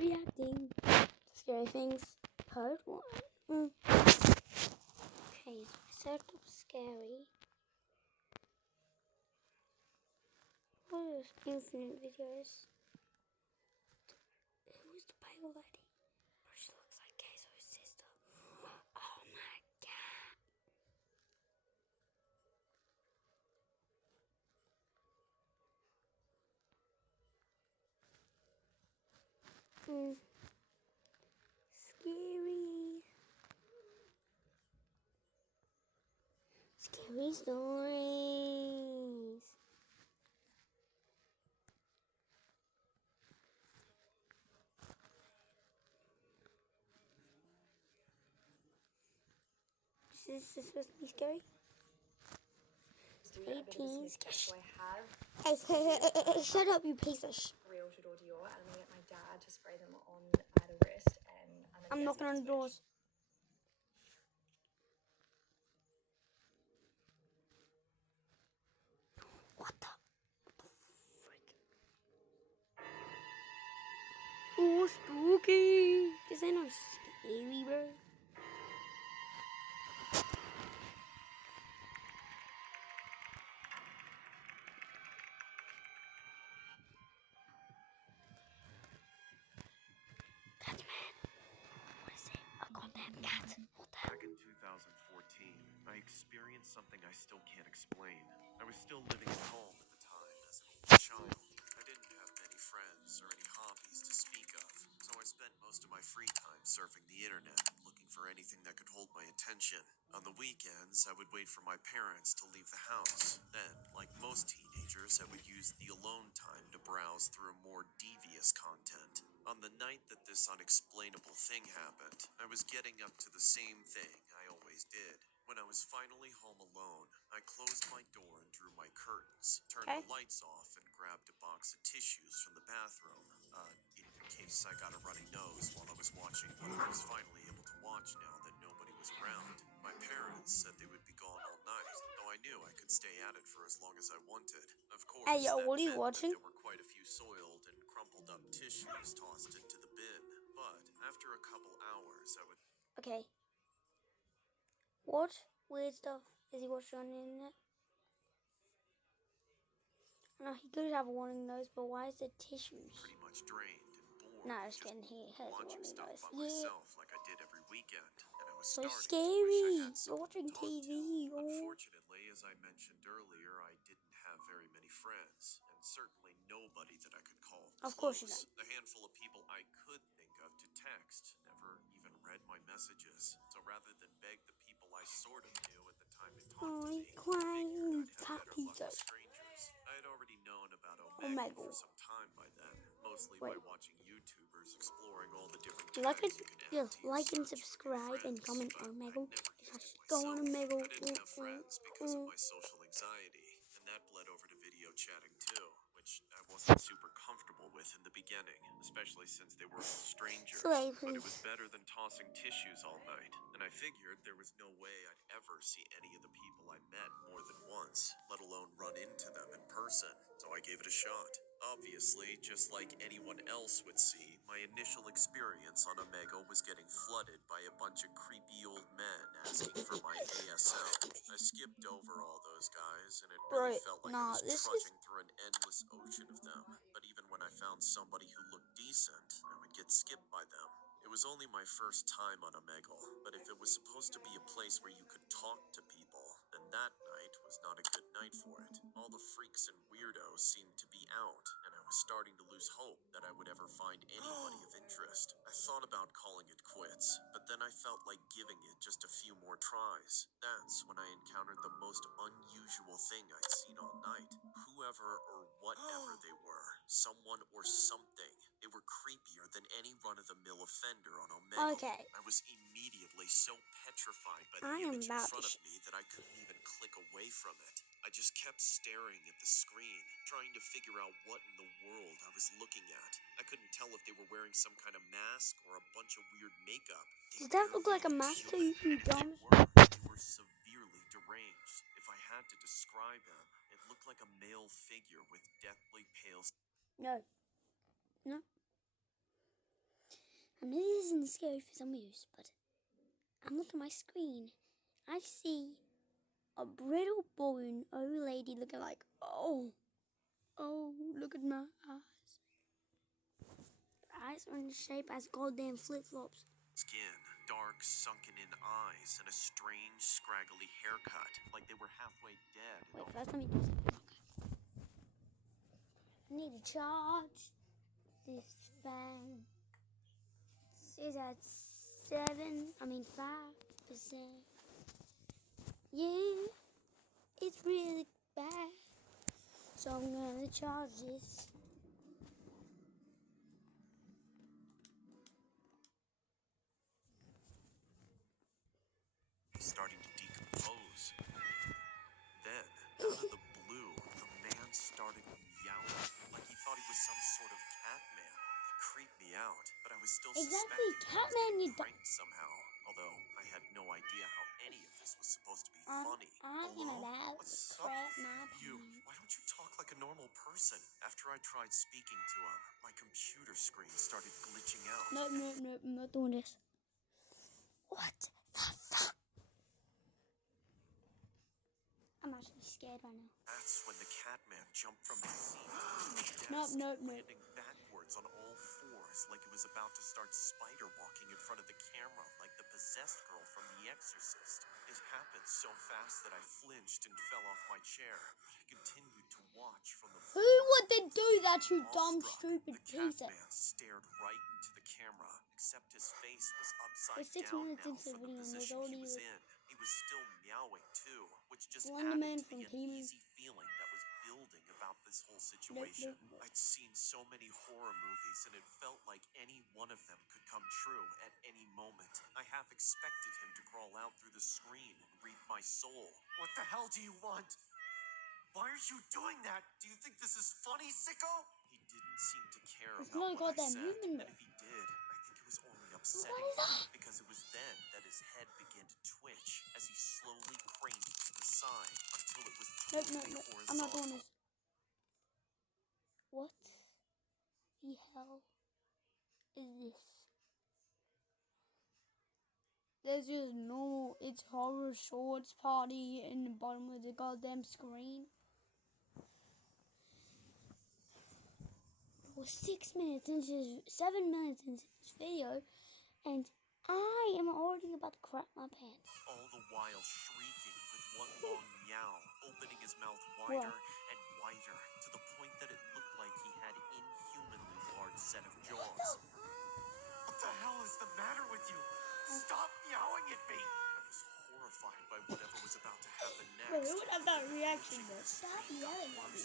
reacting scary things part 1. Okay, so I searched up scary. What are infinite videos? Who is the pale lady? Bro, she looks like Keizo's sister. Oh my god. Scary. Scary stories. Is this supposed to be scary? Scary teens. Hey, shut up, you piece of shit. Real to door to door, and I'm gonna get my dad to spray them on the wrist, and I'm knocking on the doors. What the frick? Oh, spooky! This ain't no scary, bro. That's man. What is it? A goddamn cat. What the hell? Back in 2014, I experienced something I still can't explain. I was still living at home at the time as an only child. I didn't have many friends or any hobbies to speak of, so I spent most of my free time surfing the internet, looking for anything that could hold my attention. On the weekends, I would wait for my parents to leave the house. Then, like most teenagers, I would use the alone time to browse through more devious content. On the night that this unexplainable thing happened, I was getting up to the same thing I always did. When I was finally home alone, I closed my door and drew my curtains, turned the lights off, and grabbed a box of tissues from the bathroom. In case I got a runny nose while I was watching what I was finally able to watch now that nobody was around. My parents said they would be gone all night, though I knew I could stay at it for as long as I wanted. Of course, Hey, yo, that what are you meant watching? that there were quite a few soiled and crumpled up tissues tossed into the bin. But after a couple hours, I would... Okay. What weird stuff is he watching on the internet? No, he could have a warning nose, but why is there tissues? pretty much drained and bored. No, just kidding. He has a watching warning stuff nose. by myself like I did every weekend, and I was So starting scary. to wish I had You're someone watching to talk TV. to. Oh. Unfortunately, as I mentioned earlier, I didn't have very many friends, and certainly nobody that I could call close. Of course you don't. The handful of people I could think of to text never even read my messages. So rather than beg the people I sort of knew at the time to talk to me, crying, I figured I'd have better luck with strangers. I had already known about Omegle for some time by then, mostly by watching YouTubers exploring all the different tags you could add to your like and search subscribe and comment but Omegle. I'd never If I used it should go on myself. Omegle. I didn't have friends because of my social anxiety, and that bled over to video chatting too, which I wasn't super comfortable with in the beginning, especially since they were all strangers. But it was better than tossing tissues all night, and I figured there was no way I'd ever see any of the people I met more than once, let alone run into them in person, so I gave it a shot. Obviously, just like anyone else would see, my initial experience on Omegle was getting flooded by a bunch of creepy old men asking for my ASL. I skipped over all those guys, and it really felt like I was trudging through an endless ocean of them. But even when I found somebody who looked decent, I would get skipped by them. It was only my first time on Omegle, but if it was supposed to be a place where you could talk to people, then that night was not a good night for it. All the freaks and weirdos seemed to be out, and I was starting to lose hope that I would ever find anybody of interest. I thought about calling it quits, but then I felt like giving it just a few more tries. That's when I encountered the most unusual thing I'd seen all night. Whoever or whatever they were, someone or something, they were creepier than any run-of-the-mill offender on Omegle. Okay. I was immediately so petrified by the image in front of me that I couldn't even click away from it. I just kept staring at the screen, trying to figure out what in the world I was looking at. I couldn't tell if they were wearing some kind of mask or a bunch of weird makeup. Does that look like a mask to you, dumb? They were severely deranged. If I had to describe them, it looked like a male figure with deathly pale... No. No. isn't scary for some of you, but I'm looking at my screen. I see a brittle bone old lady looking like, oh, look at my eyes. Her eyes are in the shape as goddamn flip-flops. Skin, dark, sunken-in eyes, and a strange, scraggly haircut, like they were halfway dead. Wait, first let me do something. Okay. I need to charge this fan. It's at 5%. Yeah, it's really bad. So I'm gonna charge this. Starting to decompose. Then, out of the blue, the man started meowing like he thought he was some sort of cat man. It creeped me out, but I was still Exactly, suspecting cat he was man, getting you pranked somehow. Although I had no idea how any of this was supposed to be funny. I'm Hello? gonna What's up? crap my You, pants. why don't you talk like a normal person? After I tried speaking to him, my computer screen started glitching out. No, I'm not doing this. What the fuck? I'm actually scared right now. That's when the cat man jumped from his seat to his desk, No. landing backwards on all fours like it was about to start spider walking in front of the camera like the possessed girl from The Exorcist. It happened so fast that I flinched and fell off my chair, but I continued to watch from the Who floor. would they do that, you dumb, Awestruck, stupid the cat piece of... man stared right into the camera, except his face was upside We're 6 down minutes now into the from the video and there's position already he was like in. He was still meowing too, which just Slender added Man to from the He-Man. uneasy feeling that was building about this whole situation. I'd seen so many horror movies and it felt like any one of them could come true at any moment. I half expected him to crawl out through the screen and reap my soul. What the hell do you want? Why are you doing that? Do you think this is funny, sicko? He didn't seem to care It's about not what I goddamn said, human, and though. if he did, I think it was only upsetting What is him, that? because it was then that his head began to twitch as he slowly craned to the side until it was totally No. horizontal. I'm not doing this. What the hell is this? There's just normal, it's horror shorts party in the bottom of the goddamn screen. We're 6 minutes into 7 minutes into this video, and I am already about to crap my pants. All the while shrieking with one long meow, opening his mouth wider and wider to the point that it looked like he had inhumanly large set of jaws. What the hell is the matter with you? Stop meowing at me! I was horrified by whatever was about to happen next. Wait, who would have that reaction? Stop yelling at me.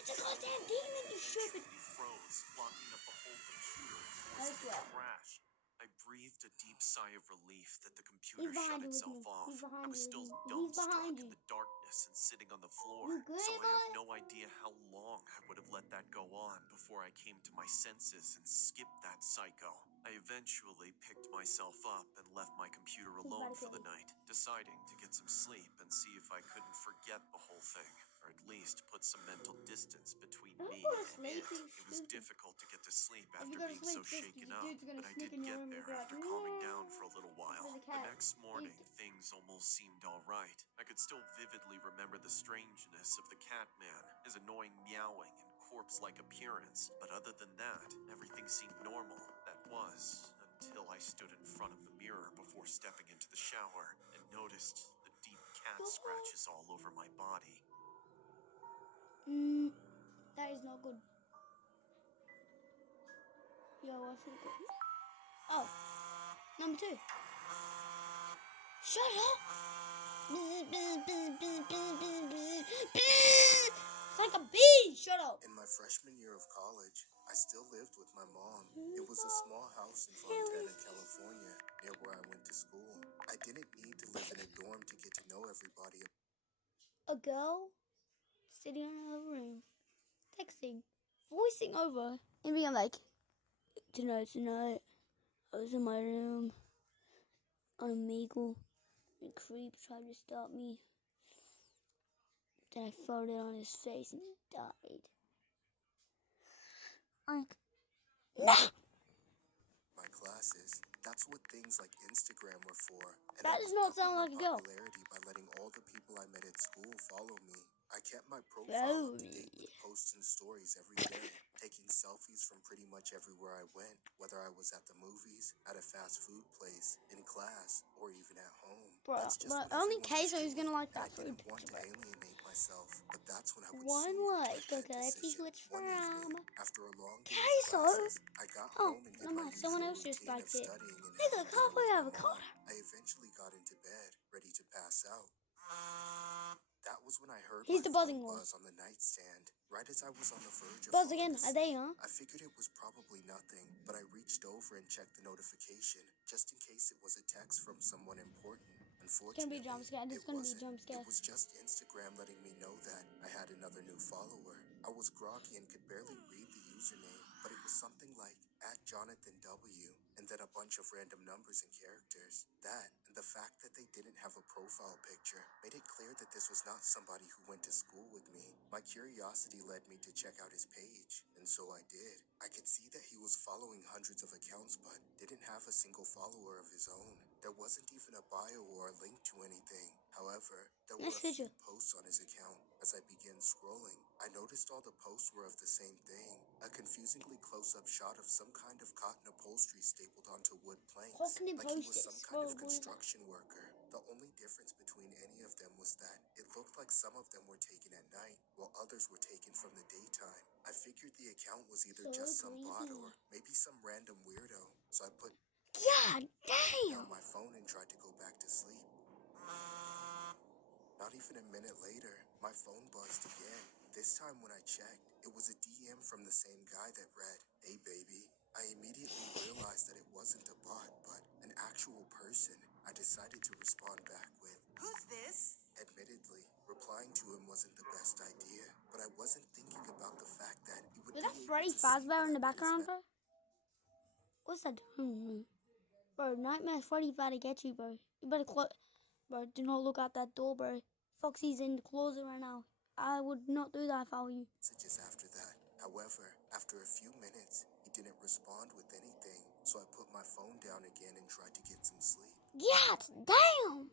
It's a goddamn demon, you stupid. He froze, locking up the whole computer and I forcing it swear. to crash. I breathed a deep sigh of relief that the computer He's shut behind you with itself me. off. He's behind I was you still with me. dumbstruck He's behind in you. the darkness and sitting on the floor, You good, so I have boy? no idea how long I would have let that go on before I came to my senses and skipped that psycho. I eventually picked myself up and left my computer alone for the night, deciding to get some sleep and see if I couldn't forget the whole thing, or at least put some mental distance between me go to and sleep, it. you It was stupid. difficult to get to sleep If after you go to being so sleep, shaken the up, dude's gonna but I sneak did in your get room and there be like, after calming "Yeah." down for a little while. There's a The cat. next morning, things almost seemed all right. I could still vividly remember the strangeness of the cat man, his annoying meowing and corpse-like appearance, but other than that, everything seemed normal. That was until I stood in front of the mirror before stepping into the shower and noticed the deep cat scratches all over my body. That is not good. Yo, I feel good. Oh, number 2. Shut up! It's like a bee! Shut up! In my freshman year of college, I still lived with my mom. It was a small house in Fontana, California, near where I went to school. I didn't need to live in a dorm to get to know everybody. A girl sitting in her room, texting, voicing over, and being like, tonight, I was in my room on Omegle. The creep tried to stop me. Then I farted on his face and he died. Like, nah! My class. classes. That's what things like Instagram were for. And That I does was not upping sound my like a girl. popularity by letting all the people I met at school follow me. I kept my profile up to date with posts and stories every day, taking selfies from pretty much everywhere I went, whether I was at the movies, at a fast food place, in class, or even at home. Bro, That's just but what only everyone was Queso is doing, gonna like and that I food didn't want to picture, bro. alienate myself, but that's when I would One soon like, regret that okay, let's see who decision. it's One from. evening, after a long day of Queso? classes, I got Oh, home and did never my mind, someone usual else just routine of liked it. studying and Nigga, having dinner halfway with my avocado. mom. I eventually got into bed, ready to pass out. That was when I heard Here's my the buzzing phone one. buzz on the nightstand, right as I was on the verge of Buzz falling again, are they, asleep. huh? I figured it was probably nothing, but I reached over and checked the notification, just in case it was a text from someone important. It's gonna be a Unfortunately, jump scare, it it's gonna be a wasn't. jump scare. It was just Instagram letting me know that I had another new follower. I was groggy and could barely read the username, but it was something like @JonathanW, and then a bunch of random numbers and characters. That, and the fact that they didn't have a profile picture, made it clear that this was not somebody who went to school with me. My curiosity led me to check out his page, and so I did. I could see that he was following hundreds of accounts, but didn't have a single follower of his own. There wasn't even a bio or a link to anything. However, there were Nice a few picture. posts on his account. As I began scrolling, I noticed all the posts were of the same thing. A confusingly close-up shot of some kind of cotton upholstery stapled onto wood planks, Cotton like he was some upholstery, kind of scroll, construction worker. The only difference between any of them was that it looked like some of them were taken at night, while others were taken from the daytime. I figured the account was either So just some bot creepy. or maybe some random weirdo, so I put God down damn! my phone and tried to go back to sleep. Not even a minute later, my phone buzzed again. This time when I checked, it was a DM from the same guy that read, "Hey baby." I immediately realized that it wasn't a bot, but an actual person. I decided to respond back with, Who's this? admittedly, replying to him wasn't the best idea, but I wasn't thinking about the fact that he would Was be that able Freddy to see Fazbear what in the I read his background, bro? What's that doing? Bro, Nightmare Freddy about to get you, bro. You better close. Bro, do not look out that door, bro. Foxy's in the closet right now. I would not do that if I were you. messages after that. However, after a few minutes, he didn't respond with anything, so I put my phone down again and tried to get some sleep. God damn!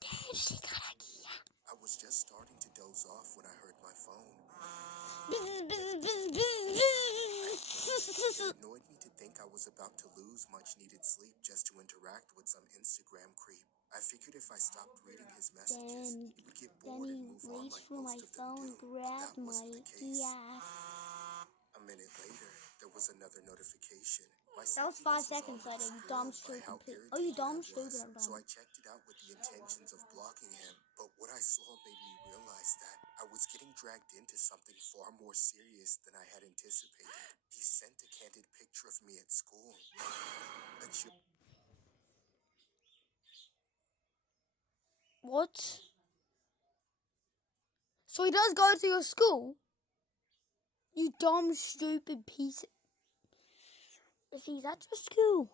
Damn, she got a key. I was just starting to doze off when I heard my phone. It annoyed me to think I was about to lose much needed sleep just to interact with some Instagram creep. I figured if I stopped reading his messages, Then, he would get then bored and he move on reached like for my most of them phone, do, but grabbed that my wasn't the case. ass. A minute later, there was another notification. My That was 5 sleepiness seconds already later, you dumb spoiled by how stupid pig. Oh, you irritated dumb I stupid, was, I'm so dumb. I checked it out with the intentions of blocking him. But what I saw made me realize that I was getting dragged into something far more serious than I had anticipated. He sent a candid picture of me at school. A chip What? So he does go to your school? You dumb stupid piece. If he's at your school,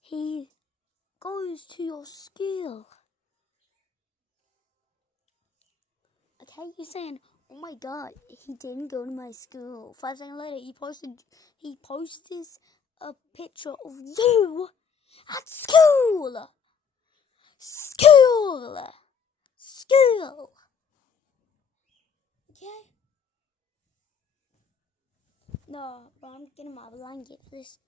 he goes to your school. Okay, you're saying, oh my god, he didn't go to my school. 5 seconds later, he posted a picture of you at school. School. Okay? No, but I'm getting my blanket for this.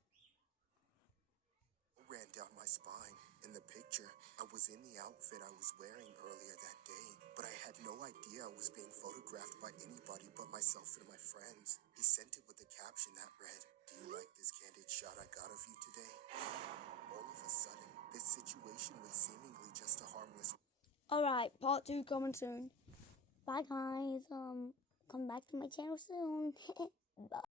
ran down my spine. In the picture, I was in the outfit I was wearing earlier that day, but I had no idea I was being photographed by anybody but myself and my friends. He sent it with a caption that read, "Do you like this candid shot I got of you today?" All of a sudden, this situation with seemingly just a harmless Alright, part 2 coming soon. Bye guys. Come back to my channel soon. Bye.